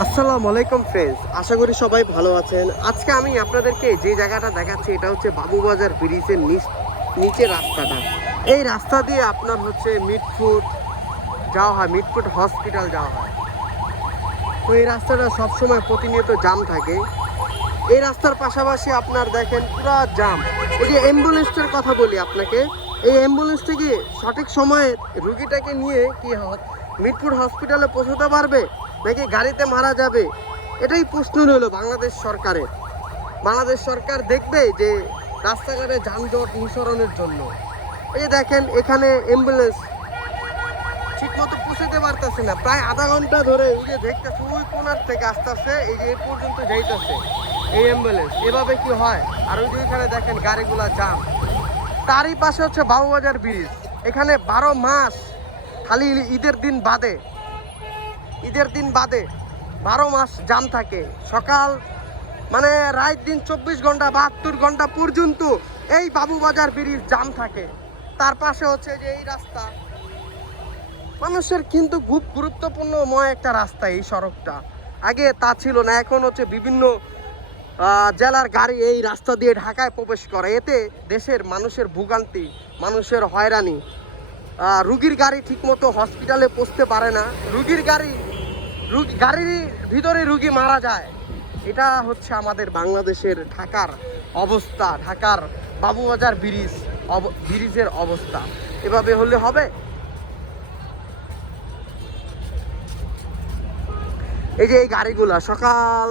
আসসালামু আলাইকুম ফ্রেন্ডস, আশা করি সবাই ভালো আছেন। আজকে আমি আপনাদেরকে যে জায়গাটা দেখাচ্ছি এটা হচ্ছে বাবুবাজার ব্রিজের নিচে রাস্তাটা। এই রাস্তা দিয়ে আপনার হচ্ছে মিটফুট যাওয়া হয়, মিটফুট হসপিটাল যাওয়া হয়। তো এই রাস্তাটা সবসময় প্রতিনিয়ত জাম থাকে। এই রাস্তার পাশাপাশি আপনার দেখেন পুরো জাম। এই যে অ্যাম্বুলেন্সটার কথা বলি আপনাকে, এই অ্যাম্বুলেন্সটা কি সঠিক সময়ে রুগীটাকে নিয়ে কি মিটফুট হসপিটালে পৌঁছতে পারবে নাকি গাড়িতে মারা যাবে? এটাই প্রশ্ন রইল বাংলাদেশ সরকারের। বাংলাদেশ সরকার দেখবে যে রাস্তাঘাটে যানজট নিঃসরণের জন্য। এই যে দেখেন এখানে অ্যাম্বুলেন্স ঠিক মতো পৌঁছতে পারতেছে না, প্রায় আধা ঘন্টা ধরে এই যে দেখতেছে ওই কোনার থেকে আস্তে আস্তে এই যে এ পর্যন্ত যাইতেছে এই অ্যাম্বুলেন্স। এভাবে কি হয়? আর ওই যে এখানে দেখেন গাড়িগুলা জাম। তারই পাশে হচ্ছে বাবুবাজার ব্রিজ। এখানে 12 মাস খালি ঈদের দিন বাদে 12 মাস জাম থাকে। সকাল মানে রাত দিন 24 ঘন্টা 72 ঘন্টা পর্যন্ত এই বাবুবাজার ব্রিজ জাম থাকে। তার পাশে হচ্ছে যে এই রাস্তা, মানুষের কিন্তু খুব গুরুত্বপূর্ণময় একটা রাস্তা এই সড়কটা। আগে তা ছিল না, এখন হচ্ছে বিভিন্ন জেলার গাড়ি এই রাস্তা দিয়ে ঢাকায় প্রবেশ করে। এতে দেশের মানুষের ভোগান্তি, মানুষের হয়রানি। রুগীর গাড়ি ঠিকমতো হসপিটালে পৌঁছতে পারে না, গাড়ির ভিতরে রুগী মারা যায়। এটা হচ্ছে আমাদের বাংলাদেশের ঢাকার অবস্থা, ঢাকার বাবুবাজার ব্রিজের অবস্থা। এভাবে হলে হবে? এই যে এই গাড়িগুলা সকাল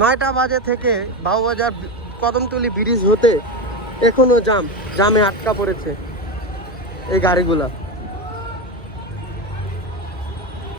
9টা বাজে থেকে বাবুবাজার কদমতলী ব্রিজ হতে এখনো জামে আটকা পড়েছে এই গাড়িগুলা।